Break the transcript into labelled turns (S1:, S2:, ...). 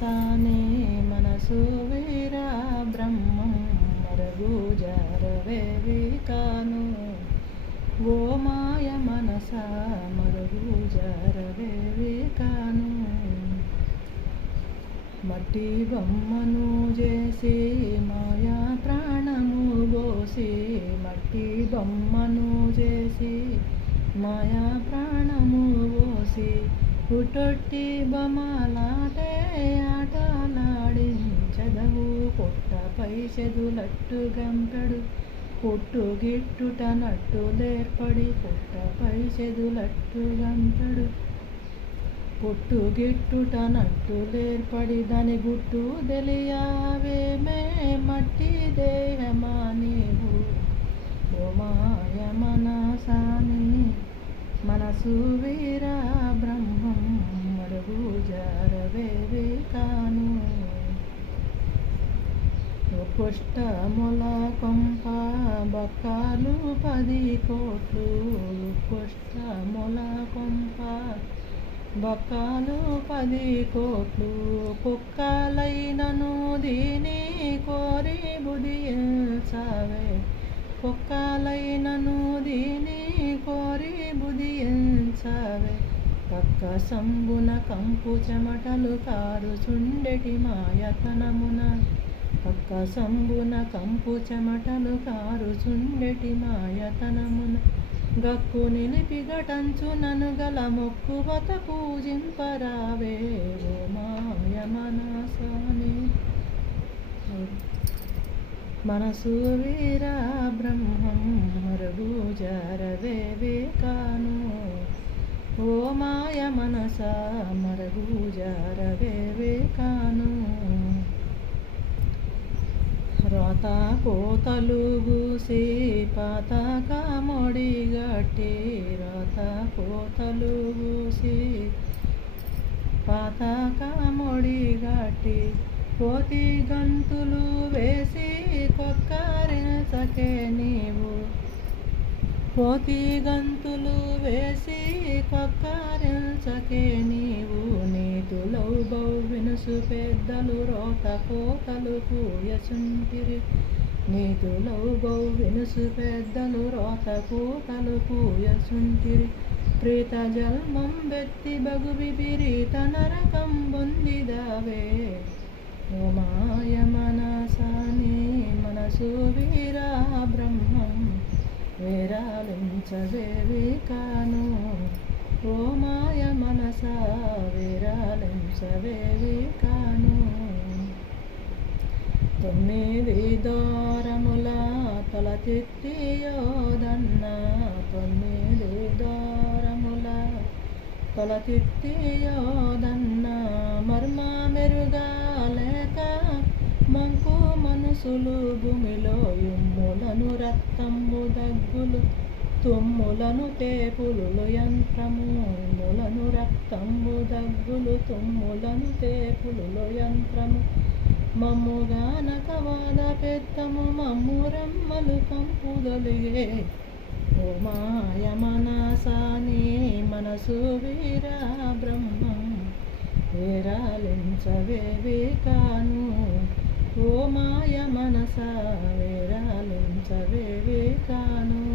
S1: మనసానే మనసు వీరా బ్రహ్మం మరగు జారవేవి కాను ఓ మాయ మనస మరగు జారవేవి కాను మట్టి బొమ్మను చేసి మాయా ప్రాణము పోసి మట్టి బొమ్మను చేసి మాయా ప్రాణము పోసి పుట్టొట్టి బొమ్మలాటే పొట్ట పైసెదు చెదులట్టు గంపెడు పొట్టు గిట్టుట నట్టు లేర్పడి పొట్టపై చెదులట్టు గంపెడు పొట్టు గిట్టుట నట్టు లేర్పడి దాని గుట్టు తెలియావేమే మట్టి దేహమా నీవు. ఓ మాయ మనసాని మనసు వీర కుష్టముల కొంప బకాలు పది కోట్లు. కుష్టముల కొంప బకాలు పది కోట్లు. కుక్కలైనను దీని కోరి బుదియల్సావే కుక్కలైనను దీని కోరి బుదియల్సావే కక్క సంబున కంపు చెమటలు కారుచుండెటి మాయతనమున పక్క సంబున కంపు చెమటను కారు చుండెటి మాయతనమున గక్కు నిలిపి గటంచు నను గల మొక్కువత పూజింపరావే ఓ మాయ మనసాని మనసు వీరా బ్రహ్మం మరుగు కాను ఓ మాయ మనస మరుగు కాను కోతలు గూసి పాతక మొడి గట్టి రోత కోతలు గూసి పాతక మొడి కోతి గంతులు వేసి కొక్కరించకే నీవు. కోతి గంతులు వేసి కొక్కరించకే నీవు నీతులౌ బౌ వినుసు పెద్దలు రోత కోతలు పూయసుంటిరి నీతులౌ బౌ వినుసు పెద్దలు రోత కోతలు పూయసుంటిరి ప్రీత జల్మం బెత్తి బగు విపరీత నరకం బొందిదావే ఓ మాయ మనసాని మనసు వీరా బ్రహ్మం వేరాలించవేవి కాను. ఓ మాయ విరాళం సవేవి కాను. తొమ్మిది దూరముల తొలతిత్తియోదన్న తొమ్మిది దూరముల తొలతిత్తియోదన్న మర్మ మెరుగాలేక మంకు మనసులు భూమిలో యుమ్ములను రక్తము దగ్గులు తుమ్ములను టేపులు యంత్రము. రక్తంబు దగ్గులు తుమ్ములను తేపులు యంత్రము. మమ్ముగానక వాద పెత్తము మమ్ము రమ్మలు కంపుదలిగే ఓ మాయ మనసాని మనసు వీరా బ్రహ్మం. వేరాలించవేవి కాను ఓ మాయ మనసా వేరాలించవేవి కాను